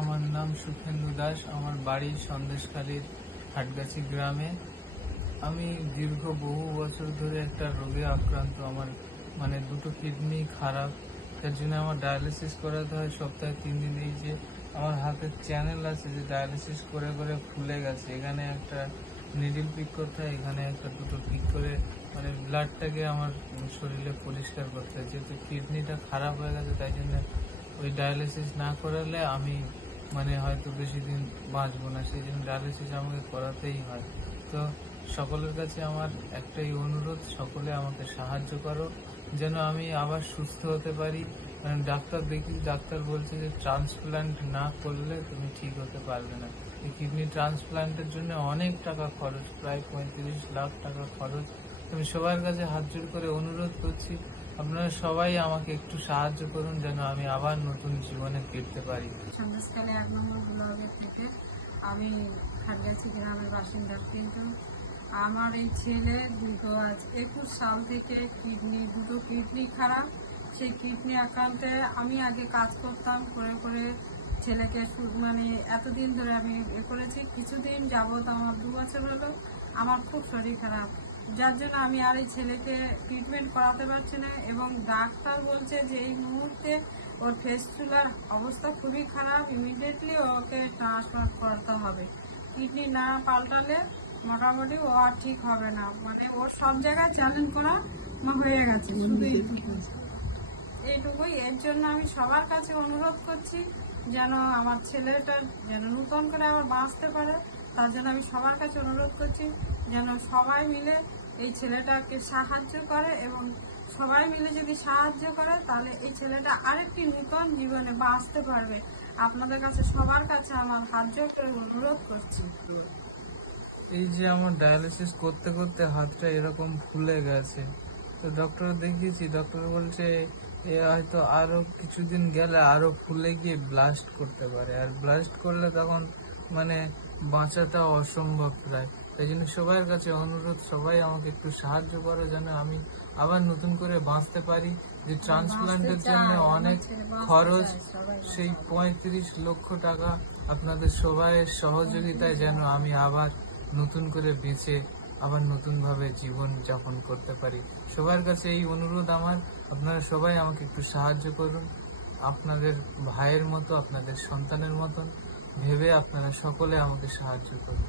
আমার নাম সুখেন্দু দাস। আমার বাড়ি সন্দেশখালীর হাটগাছি গ্রামে। আমি দীর্ঘ বহু বছর ধরে একটা রোগে আক্রান্ত। আমার দুটো কিডনি খারাপ, তার জন্য আমার ডায়ালিসিস করাতে হয় সপ্তাহে 3 দিন। এই যে আমার হাতের চ্যানেল আছে, যে ডায়ালিসিস করে করে ফুলে গেছে, এখানে একটা নিডিল পিক করতে হয়, এখানে একটা দুটো পিক করে ব্লাডটাকে আমার শরীরে পরিষ্কার করতে হয়। যেহেতু কিডনিটা খারাপ হয়ে গেছে, তাই জন্য ওই ডায়ালিসিস না করালে আমি হয়তো বেশি দিন বাঁচবো না, সেই জন্য ডায়ালিসিস আমাকে করাতেই হয়। তো সকলের কাছে আমার একটাই অনুরোধ, সকলে আমাকে সাহায্য করো যেন আমি আবার সুস্থ হতে পারি। ডাক্তার দেখি, ডাক্তার বলছে যে ট্রান্সপ্লান্ট না করলে তুমি ঠিক হতে পারবে না। এই কিডনি ট্রান্সপ্লান্টের জন্য অনেক টাকা খরচ, প্রায় 35 লাখ টাকা খরচ। আমি সবার কাছে হাত জোড় করে অনুরোধ করছি, আপনারা সবাই আমাকে একটু সাহায্য করুন যেন আমি আবার নতুন জীবনে ফিরতে পারি। সন্দেশখালী 1 নম্বর ব্লকের থেকে আমি হাটগাছি গ্রামের বাসিন্দা। কিন্তু আমার এই ছেলে দীর্ঘ আজ 21 সাল থেকে দুটো কিডনি খারাপ। সেই কিডনি আক্রান্তে আমি আগে কাজ করতাম, করে করে ছেলেকে এতদিন ধরে আমি করেছি। কিছুদিন যাবত আমার 2 বছর হলো আমার খুব শরীর খারাপ, যার জন্য আমি আর এই ছেলেকে ট্রিটমেন্ট করাতে পারছি না। এবং ডাক্তার বলছে যে এই মুহূর্তে ওর ফেস্টুলার অবস্থা খুবই খারাপ, ইমিডিয়েটলি ওকে ট্রান্সপ্লান্ট করাতে হবে। কিডনি না পাল্টালে মোটামুটি ও আর ঠিক হবে না। ওর সব জায়গায় চ্যালেঞ্জ করা হয়ে গেছে, শুধু এইটুকুই। এর জন্য আমি সবার কাছে অনুরোধ করছি যেন আমার ছেলেটা যেন নতুন করে আবার বাঁচতে পারে। তার জন্য আমি সবার কাছে অনুরোধ করছি যেন সবাই মিলে এই ছেলেটাকে সাহায্য করে, এবং সবাই মিলে যদি সাহায্য করে তাহলে এই ছেলেটা আরেকটি নতুন জীবনে বাঁচতে পারবে। আপনাদের কাছে সবার কাছে আমার হাত জোড় করে অনুরোধ করছি। এই যে আমার ডায়ালিসিস করতে করতে হাতটা এরকম ফুলে গেছে, তো ডক্টর দেখিয়েছি, ডক্টর বলছে এ হয়তো আরো কিছুদিন গেলে আরো ফুলে গিয়ে ব্লাস্ট করতে পারে, আর ব্লাস্ট করলে তখন বাঁচাটা অসম্ভব প্রায়। তাই জন্য সবার কাছে অনুরোধ, সবাই আমাকে একটু সাহায্য করো যেন আমি আবার নতুন করে বাঁচতে পারি। যে ট্রান্সপ্লান্টের জন্য অনেক খরচ, সেই 35 লক্ষ টাকা আপনাদের সবাইয়ের সহযোগিতায় যেন আমি আবার নতুন করে বেঁচে আবার নতুন ভাবে জীবন যাপন করতে পারি। সবার কাছে এই অনুরোধ আমার, আপনারা সবাই আমাকে একটু সাহায্য করুন। আপনাদের ভাইয়ের মতো, আপনাদের সন্তানের মতন ভেবে আপনারা সকলে আমাকে সাহায্য করুন।